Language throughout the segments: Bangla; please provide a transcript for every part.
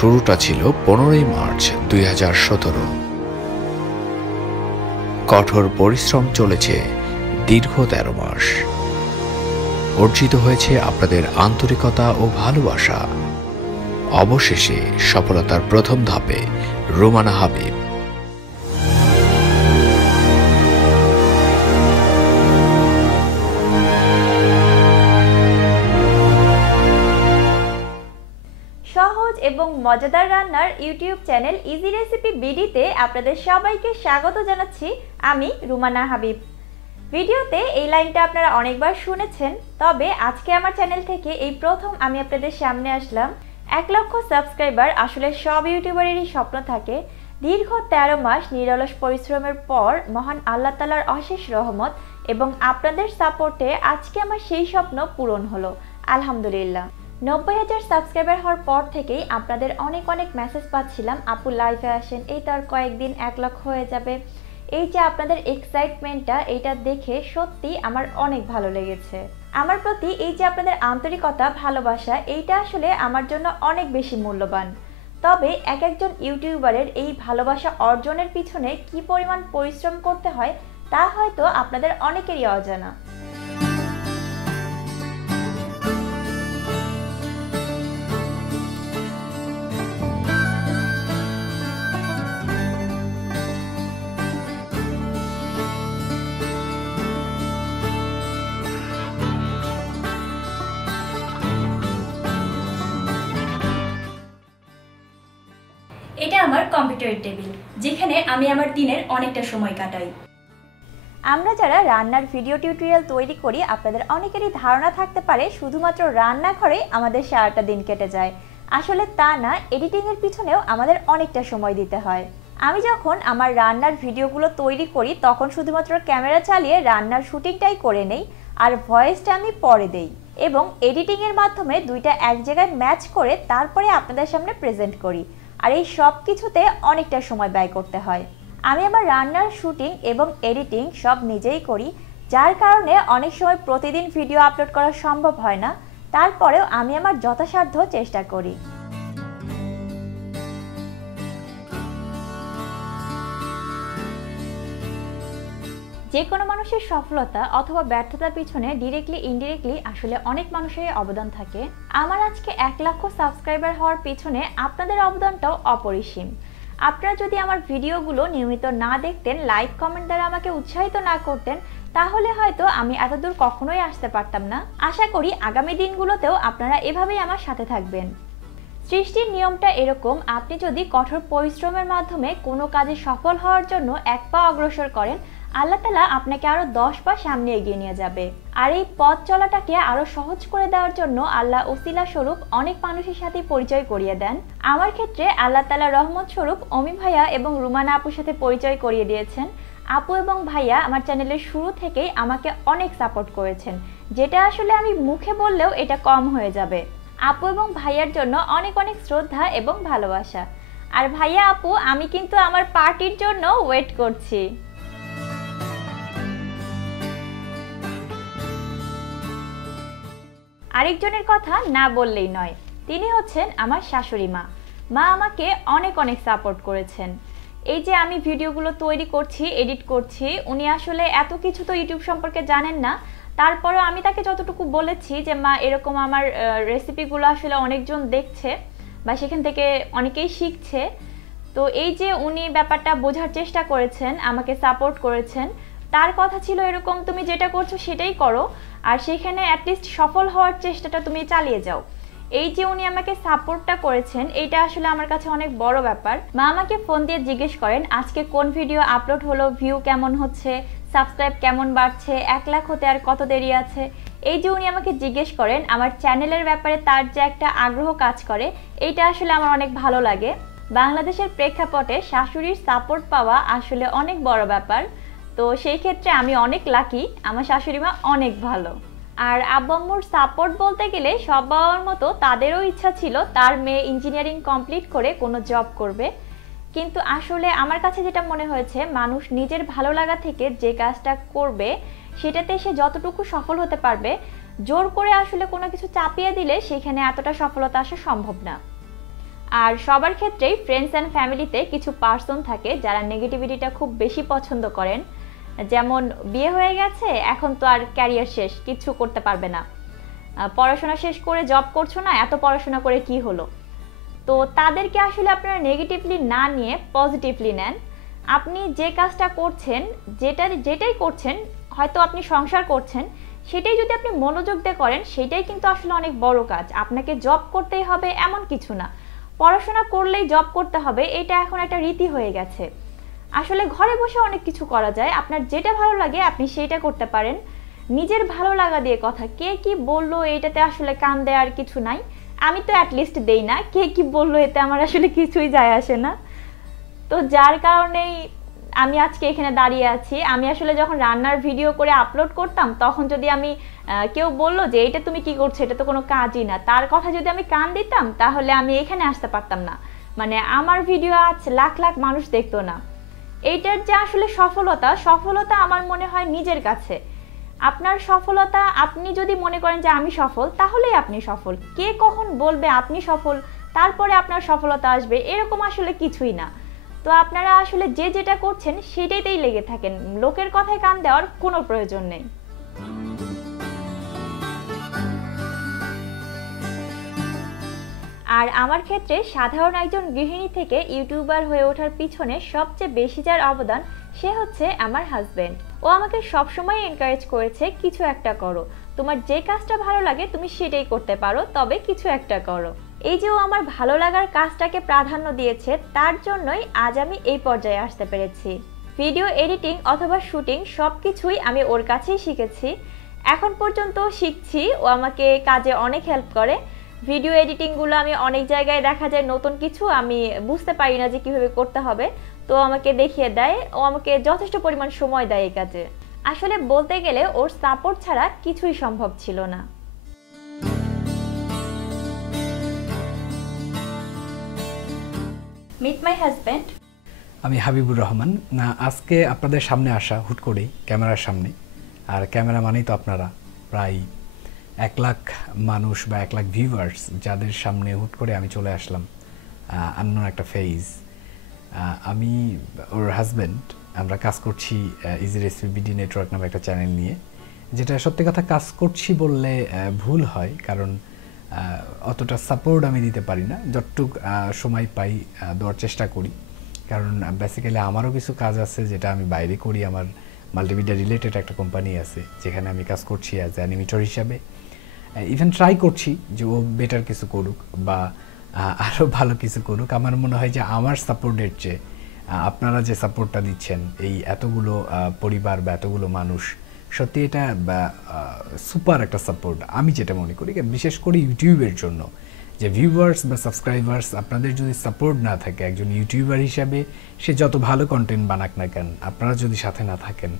শুরুটা ছিল 15ই মার্চ 2017। কঠোর পরিশ্রম চলেছে দীর্ঘ 13 মাস। অর্জিত হয়েছে আপনাদের আন্তরিকতা ও ভালোবাসা। অবশেষে সফলতার প্রথম ধাপে রুমানা হাবিব। সহজ এবং মজাদার রান্নার ইউটিউব চ্যানেল ইজি রেসিপি বিডিতে আপনাদের সবাইকে স্বাগত জানাচ্ছি। আমি রুমানা হাবিব। ভিডিওতে এই লাইনটা আপনারা অনেকবার শুনেছেন, তবে আজকে আমার চ্যানেল থেকে এই প্রথম আমি আপনাদের সামনে আসলাম। 1 লক্ষ সাবস্ক্রাইবার আসলে সব ইউটিউবারেরই স্বপ্ন থাকে। দীর্ঘ 13 মাস নিরলস পরিশ্রমের পর মহান আল্লাহ তাআলার অশেষ রহমত এবং আপনাদের সাপোর্টে আজকে আমার সেই স্বপ্ন পূরণ হলো, আলহামদুলিল্লাহ। 90,000 সাবস্ক্রাইবার হওয়ার পর থেকেই আপনাদের অনেক মেসেজ পাচ্ছিলাম, আপু লাইভে আসেন, এই তো আর কয়েকদিন 1 লক্ষ হয়ে যাবে। এই যে আপনাদের এক্সাইটমেন্টটা, এইটা দেখে সত্যি আমার অনেক ভালো লেগেছে। আমার প্রতি এই যে আপনাদের আন্তরিকতা, ভালোবাসা, এইটা আসলে আমার জন্য অনেক বেশি মূল্যবান। তবে একজন ইউটিউবারের এই ভালোবাসা অর্জনের পিছনে কি পরিমাণ পরিশ্রম করতে হয় তা হয়তো আপনাদের অনেকেরই অজানা। এটা আমার কম্পিউটার টেবিল, যেখানে আমি আমার দিনের অনেকটা সময় কাটাই। আমরা যারা রান্নার ভিডিও টিউটোরিয়াল তৈরি করি, আপনাদের অনেকেরই ধারণা থাকতে পারে শুধুমাত্র রান্নাঘরে আমাদের সারাটা দিন কেটে যায়। আসলে তা না, এডিটিংয়ের পিছনেও আমাদের অনেকটা সময় দিতে হয়। আমি যখন আমার রান্নার ভিডিওগুলো তৈরি করি তখন শুধুমাত্র ক্যামেরা চালিয়ে রান্নার শুটিংটাই করে নেই, আর ভয়েসটা আমি পরে দেই এবং এডিটিংয়ের মাধ্যমে দুইটা এক জায়গায় ম্যাচ করে তারপরে আপনাদের সামনে প্রেজেন্ট করি। আর এই সব কিছুতে অনেকটা সময় ব্যয় করতে হয়। আমি আমার রান্নার শুটিং এবং এডিটিং সব নিজেই করি, যার কারণে অনেক সময় প্রতিদিন ভিডিও আপলোড করা সম্ভব হয় না। তারপরেও আমি আমার যথাসাধ্য চেষ্টা করি। যে কোনো মানুষের সফলতা অথবা ব্যর্থতার পিছনে ডিরেক্টলি ইনডিরেক্টলি আসলে অনেক মানুষের অবদান থাকে। আমার আজকে 1 লক্ষ সাবস্ক্রাইবার হওয়ার পিছনে আপনাদের অবদানটাও অপরিসীম। আপনারা যদি আমার ভিডিওগুলো নিয়মিত না দেখতেন, লাইক কমেন্ট দ্বারা আমাকে উৎসাহিত না করতেন, তাহলে হয়তো আমি এতদূর কখনোই আসতে পারতাম না। আশা করি আগামী দিনগুলোতেও আপনারা এভাবেই আমার সাথে থাকবেন। সৃষ্টির নিয়মটা এরকম, আপনি যদি কঠোর পরিশ্রমের মাধ্যমে কোনো কাজে সফল হওয়ার জন্য 1 পা অগ্রসর করেন, আল্লাহ তাআলা আপনাকে আরো 10 পা সামনে এগিয়ে নিয়ে যাবে। আর এই পথ চলাটাকে আরো সহজ করে দেওয়ার জন্য আল্লাহ ওসিলা স্বরূপ অনেক মানুষের সাথে পরিচয় করিয়ে দেন। আমার ক্ষেত্রে আল্লাহ তাআলা রহমত স্বরূপ অমি ভাইয়া এবং রুমানা আপুর সাথে পরিচয় করিয়ে দিয়েছেন। আপু এবং ভাইয়া আমার চ্যানেলের শুরু থেকেই আমাকে অনেক সাপোর্ট করেছেন, যেটা আসলে আমি মুখে বললেও এটা কম হয়ে যাবে। আপু এবং ভাইয়ার জন্য অনেক শ্রদ্ধা এবং ভালোবাসা। আর ভাইয়া আপু, আমি কিন্তু আমার পার্টির জন্য ওয়েট করছি। আরেকজনের কথা না বললেই নয়, তিনি হচ্ছেন আমার শাশুড়ি মা। মা আমাকে অনেক সাপোর্ট করেছেন। এই যে আমি ভিডিওগুলো তৈরি করছি, এডিট করছি, উনি আসলে এত কিছু তো ইউটিউব সম্পর্কে জানেন না। তারপরেও আমি তাকে যতটুকু বলেছি যে মা, এরকম আমার রেসিপিগুলো আসলে অনেকজন দেখছে বা সেখান থেকে অনেকেই শিখছে। তো এই যে উনি ব্যাপারটা বোঝার চেষ্টা করেছেন, আমাকে সাপোর্ট করেছেন। তার কথা ছিল এরকম, তুমি যেটা করছো সেটাই করো, আর সেখানে অ্যাটলিস্ট সফল হওয়ার চেষ্টাটা তুমি চালিয়ে যাও। এই যে উনি আমাকে সাপোর্টটা করেছেন, এইটা আসলে আমার কাছে অনেক বড় ব্যাপার। মা আমাকে ফোন দিয়ে জিজ্ঞেস করেন আজকে কোন ভিডিও আপলোড হলো, ভিউ কেমন হচ্ছে, সাবস্ক্রাইব কেমন বাড়ছে, 1 লাখ হতে আর কত দেরি আছে। এই যে উনি আমাকে জিজ্ঞেস করেন, আমার চ্যানেলের ব্যাপারে তার যে একটা আগ্রহ কাজ করে, এইটা আসলে আমার অনেক ভালো লাগে। বাংলাদেশের প্রেক্ষাপটে শাশুড়ির সাপোর্ট পাওয়া আসলে অনেক বড় ব্যাপার। তো সেই ক্ষেত্রে আমি অনেক লাকি, আমার শাশুড়ি মা অনেক ভালো। আর আব্বু আম্মুর সাপোর্ট বলতে গেলে সব বাবার মতো তাদেরও ইচ্ছা ছিল তার মেয়ে ইঞ্জিনিয়ারিং কমপ্লিট করে কোনো জব করবে। কিন্তু আসলে আমার কাছে যেটা মনে হয়েছে, মানুষ নিজের ভালো লাগা থেকে যে কাজটা করবে সেটাতে সে যতটুকু সফল হতে পারবে, জোর করে আসলে কোনো কিছু চাপিয়ে দিলে সেখানে এতটা সফলতা আসা সম্ভব না। আর সবার ক্ষেত্রেই ফ্রেন্ডস অ্যান্ড ফ্যামিলিতে কিছু পার্সন থাকে যারা নেগেটিভিটিটা খুব বেশি পছন্দ করেন। যেমন বিয়ে হয়ে গেছে, এখন তো আর ক্যারিয়ার শেষ, কিছু করতে পারবে না, পড়াশোনা শেষ করে জব করছো না, এত পড়াশোনা করে কি হলো। তো তাদেরকে আসলে আপনারা নেগেটিভলি না নিয়ে পজিটিভলি নেন। আপনি যে কাজটা করছেন, যেটাই করছেন, হয়তো আপনি সংসার করছেন, সেটাই যদি আপনি মনোযোগ দিয়ে করেন, সেটাই কিন্তু আসলে অনেক বড় কাজ। আপনাকে জব করতেই হবে এমন কিছু না, পড়াশোনা করলেই জব করতে হবে এটা এখন একটা রীতি হয়ে গেছে। আসলে ঘরে বসে অনেক কিছু করা যায়, আপনার যেটা ভালো লাগে আপনি সেটা করতে পারেন। নিজের ভালো লাগা দিয়ে কথা, কে কি বললো এটাতে আসলে কান দেওয়ার কিছু নাই। আমি তো অ্যাটলিস্ট দেই না, কে কি বললো এতে আমার আসলে কিছুই যায় আসে না। তো যার কারণেই আমি আজকে এখানে দাঁড়িয়ে আছি। আমি আসলে যখন রান্নার ভিডিও করে আপলোড করতাম, তখন যদি আমি কেউ বললো যে এটা তুমি কি করছো, এটা তো কোনো কাজই না, তার কথা যদি আমি কান দিতাম, তাহলে আমি এখানে আসতে পারতাম না। মানে আমার ভিডিও আজ লাখ লাখ মানুষ দেখতো না। এইটার যে আসলে সফলতা আমার মনে হয় নিজের কাছে। আপনার সফলতা, আপনি যদি মনে করেন যে আমি সফল, তাহলেই আপনি সফল। কে কখন বলবে আপনি সফল তারপরে আপনার সফলতা আসবে, এরকম আসলে কিছুই না। তো আপনারা আসলে যে যেটা করছেন সেটাইতেই লেগে থাকেন, লোকের কথায় কান দেওয়ার কোনো প্রয়োজন নেই। আর আমার ক্ষেত্রে সাধারণ একজন গৃহিণী থেকে ইউটিউবার হয়ে ওঠার পিছনে সবচেয়ে বেশি যার অবদান, সে হচ্ছে আমার হাজবেন্ড। ও আমাকে সবসময় এনকারেজ করেছে, কিছু একটা করো, তোমার যে কাজটা ভালো লাগে তুমি সেটাই করতে পারো, তবে কিছু একটা করো। এই যে ও আমার ভালো লাগার কাজটাকে প্রাধান্য দিয়েছে, তার জন্যই আজ আমি এই পর্যায়ে আসতে পেরেছি। ভিডিও এডিটিং অথবা শুটিং সবকিছুই আমি ওর কাছেই শিখেছি, এখন পর্যন্ত শিখছি। ও আমাকে কাজে অনেক হেল্প করে। ভিডিও এডিটিংগুলো আমি অনেক জায়গায় দেখা যায় নতুন কিছু আমি বুঝতে পারি না যে কিভাবে করতে হবে, তো আমাকে দেখিয়ে দেয়। ও আমাকে যথেষ্ট পরিমাণ সময় দেয় এই কাজে। আসলে বলতে গেলে ওর সাপোর্ট ছাড়া কিছুই সম্ভব ছিল না। Meet my husband. আমি হাবিবুর রহমান। না, আজকে আপনাদের সামনে আসা হুট করেই ক্যামেরার সামনে, আর ক্যামেরা মানেই তো আপনারা প্রায় 1 লাখ মানুষ বা 1 লাখ ভিউয়ার্স, যাদের সামনে হুট করে আমি চলে আসলাম আননোন একটা ফেজ। আমি ওর হাজব্যান্ড, আমরা কাজ করছি ইজি রেসিপি বিডি নেটওয়ার্ক নামে একটা চ্যানেল নিয়ে, যেটা সত্যি কথা কাজ করছি বললে ভুল হয়, কারণ অতটা সাপোর্ট আমি দিতে পারি না। যতটুক সময় পাই দেওয়ার চেষ্টা করি, কারণ বেসিক্যালি আমারও কিছু কাজ আছে যেটা আমি বাইরে করি। আমার মাল্টিমিডিয়া রিলেটেড একটা কোম্পানি আছে যেখানে আমি কাজ করছি অ্যাজ অ্যানিমেটর হিসাবে। ইভেন ট্রাই করছি যে ও বেটার কিছু করুক বা আরও ভালো কিছু করুক। আমার মনে হয় যে আমার সাপোর্টের চেয়ে আপনারা যে সাপোর্টটা দিচ্ছেন, এই এতগুলো পরিবার বা এতগুলো মানুষ, সত্যি এটা সুপার একটা সাপোর্ট আমি যেটা মনে করি। বিশেষ করে ইউটিউবের জন্য যে ভিউয়ার্স বা সাবস্ক্রাইবার্স, আপনাদের যদি সাপোর্ট না থাকে, একজন ইউটিউবার হিসাবে সে যত ভালো কন্টেন্ট বানাক না কেন, আপনারা যদি সাথে না থাকেন,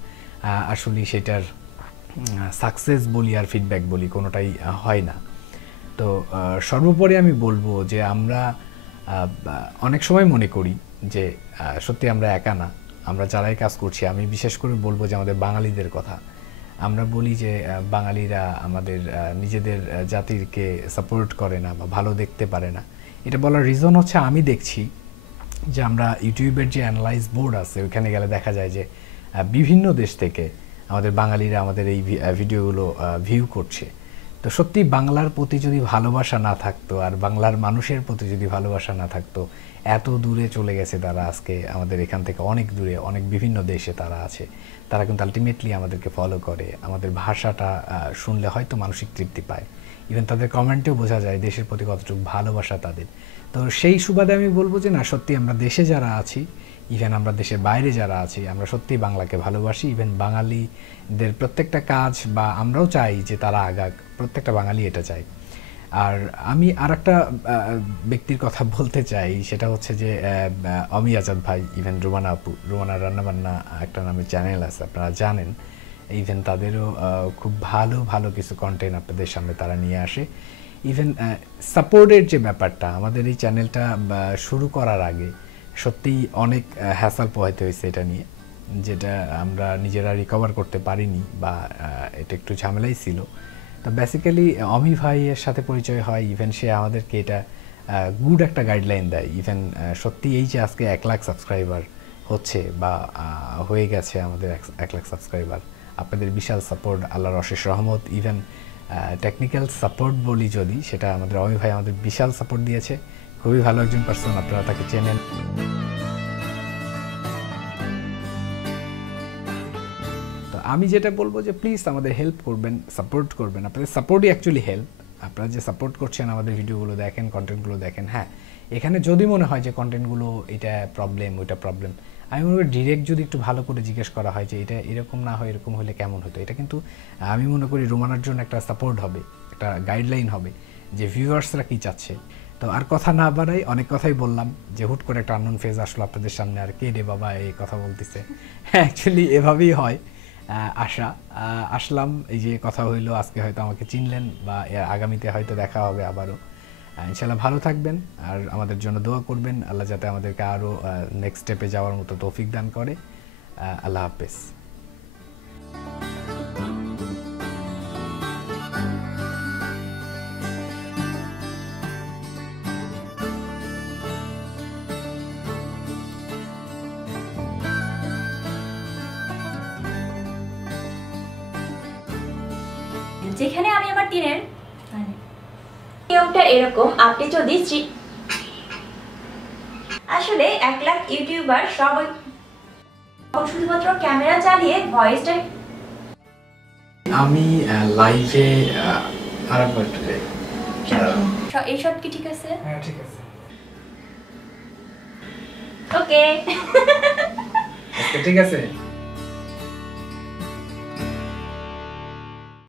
আসলে সেটার সাকসেস বলি আর ফিডব্যাক বলি কোনোটাই হয় না। তো সর্বোপরি আমি বলবো যে আমরা অনেক সময় মনে করি যে সত্যি আমরা একা না, আমরা যারাই কাজ করছি। আমি বিশেষ করে বলবো যে আমাদের বাঙালিদের কথা। আমরা বলি যে বাঙালিরা আমাদের নিজেদের জাতিকে সাপোর্ট করে না বা ভালো দেখতে পারে না। এটা বলার রিজন হচ্ছে আমি দেখছি যে আমরা ইউটিউবের যে অ্যানালাইজ বোর্ড আছে, ওইখানে গেলে দেখা যায় যে বিভিন্ন দেশ থেকে আমাদের বাঙালিরা আমাদের এই ভিডিওগুলো ভিউ করছে। তো সত্যি বাংলার প্রতি যদি ভালোবাসা না থাকতো, আর বাংলার মানুষের প্রতি যদি ভালোবাসা না থাকতো, এত দূরে চলে গেছে তারা, আজকে আমাদের এখান থেকে অনেক দূরে, অনেক বিভিন্ন দেশে তারা আছে। তারা কিন্তু আলটিমেটলি আমাদেরকে ফলো করে, আমাদের ভাষাটা শুনলে হয়তো মানসিক তৃপ্তি পায়। ইভেন তাদের কমেন্টেও বোঝা যায় দেশের প্রতি কতটুকু ভালোবাসা তাদের। তো সেই সুবাদে আমি বলবো যে না, সত্যি আমরা দেশে যারা আছি, ইভেন আমরা দেশের বাইরে যারা আছি, আমরা সত্যিই বাংলাকে ভালোবাসি। ইভেন বাঙালিদের প্রত্যেকটা কাজ বা আমরাও চাই যে তারা আগাক, প্রত্যেকটা বাঙালি এটা চাই। আর আমি আর একটা ব্যক্তির কথা বলতে চাই, সেটা হচ্ছে যে অমি আজাদ ভাই, ইভেন রোমানা আপু, রোমানার রান্নাবান্না একটা নামে চ্যানেল আছে, আপনারা জানেন। ইভেন তাদেরও খুব ভালো ভালো কিছু কন্টেন্ট আপনাদের সামনে তারা নিয়ে আসে। ইভেন সাপোর্টের যে ব্যাপারটা, আমাদের এই চ্যানেলটা শুরু করার আগে সত্যিই অনেক হ্যাসাল পোহাইতে হয়েছে এটা নিয়ে, যেটা আমরা নিজেরা রিকভার করতে পারিনি বা এটা একটু ঝামেলাই ছিল। তো বেসিক্যালি অমি ভাইয়ের সাথে পরিচয় হয়। ইভেন সে আমাদেরকে এটা গুড একটা গাইডলাইন দেয়। ইভেন সত্যি এই যে আজকে 1 লাখ সাবস্ক্রাইবার হচ্ছে বা হয়ে গেছে আমাদের 1 লাখ সাবস্ক্রাইবার, আপনাদের বিশাল সাপোর্ট, আল্লাহর অশেষ রহমত। ইভেন টেকনিক্যাল সাপোর্ট বলি যদি, সেটা আমাদের অমি ভাই আমাদের বিশাল সাপোর্ট দিয়েছে। খুবই ভালো একজন পার্সন, আপনারা তাকে চেনেন। তো আমি যেটা বলবো যে প্লিজ আমাদের হেল্প করবেন, সাপোর্ট করবেন। আপনাদের সাপোর্টই অ্যাকচুয়ালি হেল্প। আপনারা যে সাপোর্ট করছেন, আমাদের ভিডিওগুলো দেখেন, কন্টেন্টগুলো দেখেন, হ্যাঁ এখানে যদি মনে হয় যে কন্টেন্টগুলো এটা প্রবলেম ওইটা প্রবলেম, আমি মনে করি ডিরেক্ট যদি একটু ভালো করে জিজ্ঞেস করা হয় যে এটা এরকম না হয় এরকম হলে কেমন হতো, এটা কিন্তু আমি মনে করি রোমানার জন্য একটা সাপোর্ট হবে, একটা গাইডলাইন হবে যে ভিউয়ার্সরা কী চাচ্ছে। তো আর কথা না বাড়াই, অনেক কথাই বললাম, যে হুট করে একটা আননোন ফেজ আসলো আপনাদের সামনে, আর কে রে বাবা এই কথা বলতেছে। অ্যাকচুয়ালি এভাবেই হয়। আসলাম, এই যে কথা হইলো, আজকে হয়তো আমাকে চিনলেন বা আগামীতে হয়তো দেখা হবে আবারও। ইনশাল্লাহ ভালো থাকবেন আর আমাদের জন্য দোয়া করবেন, আল্লাহ যাতে আমাদেরকে আরও নেক্সট স্টেপে যাওয়ার মতো তৌফিক দান করে। আল্লাহ হাফেজ। যেখানে আমি আমার দিনের নিয়মটা এরকম, আপনি যদি আসলে 1 লাখ ইউটিউবার সবাই শুধুমাত্র ক্যামেরা চালিয়ে ভয়েসটা, আমি লাইভে আরেকবার এই শট কি ঠিক আছে? হ্যাঁ ঠিক আছে, ওকে ঠিক আছে।